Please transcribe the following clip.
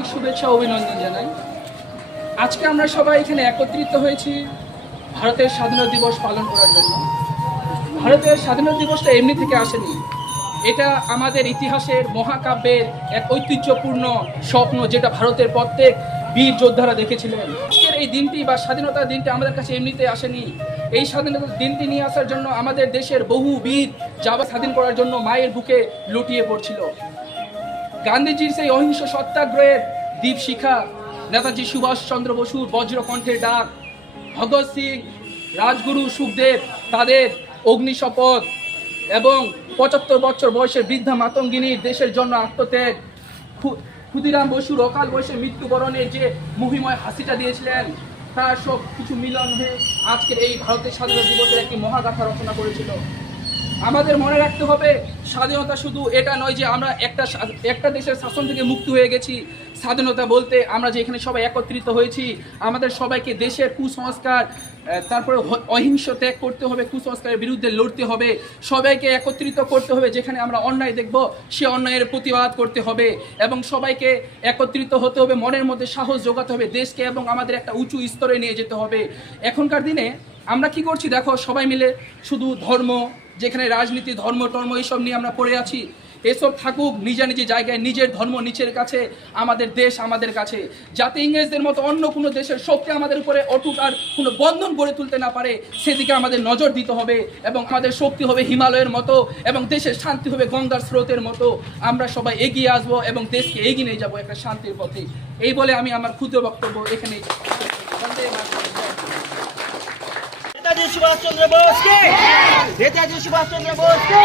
আন্তরিক শুভেচ্ছা অভিনন্দন জানাই। আজকে আমরা সবাই এখানে একত্রিত হয়েছি ভারতের স্বাধীনতা দিবস পালন করার জন্য। ভারতের স্বাধীনতা দিবসটা এমনি থেকে আসেনি। এটা আমাদের ইতিহাসের মহাকাব্যের এক ঐতিহ্যপূর্ণ স্বপ্ন যেটা ভারতের প্রত্যেক বীর যোদ্ধারা দেখেছিলেন। আজকের এই দিনটি বা স্বাধীনতার দিনটি আমাদের কাছে এমনিতে আসেনি। এই স্বাধীনতার দিনটি নিয়ে আসার জন্য আমাদের দেশের বহু বীর যাবা স্বাধীন করার জন্য মায়ের বুকে লুটিয়ে পড়ছিল। গান্ধীজির সেই অহিংস সত্যাগ্রহের দীপ শিখা, নেতাজি সুভাষচন্দ্র বসুর বজ্রকণ্ঠের ডাক, ভগৎ সিং, রাজগুরু সুখদেব, তাদের অগ্নিশপথ এবং পঁচাত্তর বছর বয়সের বৃদ্ধা মাতঙ্গিনীর দেশের জন্য আত্মত্যাগ। ক্ষু- ক্ষুদিরাম বসুর অকাল বয়সে মৃত্যুবরণের যে মহিময় হাসিটা দিয়েছিলেন, তার সব কিছু মিলন হয়ে আজকের এই ভারতের স্বাধীনতা দিবসের একটি মহাগাথা রচনা করেছিল। আমাদের মনে রাখতে হবে, স্বাধীনতা শুধু এটা নয় যে আমরা একটা একটা দেশের শাসন থেকে মুক্ত হয়ে গেছি। স্বাধীনতা বলতে আমরা যে এখানে সবাই একত্রিত হয়েছি, আমাদের সবাইকে দেশের কুসংস্কার তারপরে অহিংস ত্যাগ করতে হবে, কুসংস্কারের বিরুদ্ধে লড়তে হবে। সবাইকে একত্রিত করতে হবে, যেখানে আমরা অন্যায় দেখব, সে অন্যায়ের প্রতিবাদ করতে হবে এবং সবাইকে একত্রিত হতে হবে, মনের মধ্যে সাহস যোগাতে হবে, দেশকে এবং আমাদের একটা উঁচু স্তরে নিয়ে যেতে হবে। এখনকার দিনে আমরা কি করছি? দেখো, সবাই মিলে শুধু ধর্ম যেখানে রাজনীতি, ধর্ম, টর্ম এইসব নিয়ে আমরা পড়ে আছি, এসব থাকুক, নিজে নিজে জায়গায় নিজের ধর্ম নিচের কাছে, আমাদের দেশ আমাদের কাছে, যাতে ইংরেজদের মতো অন্য কোনো দেশের শক্তি আমাদের উপরে অটুট আর কোনো বন্ধন গড়ে তুলতে না পারে, সেদিকে আমাদের নজর দিতে হবে এবং আমাদের শক্তি হবে হিমালয়ের মতো এবং দেশের শান্তি হবে গঙ্গার স্রোতের মতো। আমরা সবাই এগিয়ে আসব এবং দেশকে এগিয়ে নিয়ে যাব একটা শান্তির পথে। এই বলে আমি আমার ক্ষুদ্র বক্তব্য এখানে সুভাষচন্দ্র বোস কে নেতাজি সুভাষচন্দ্র বোস কে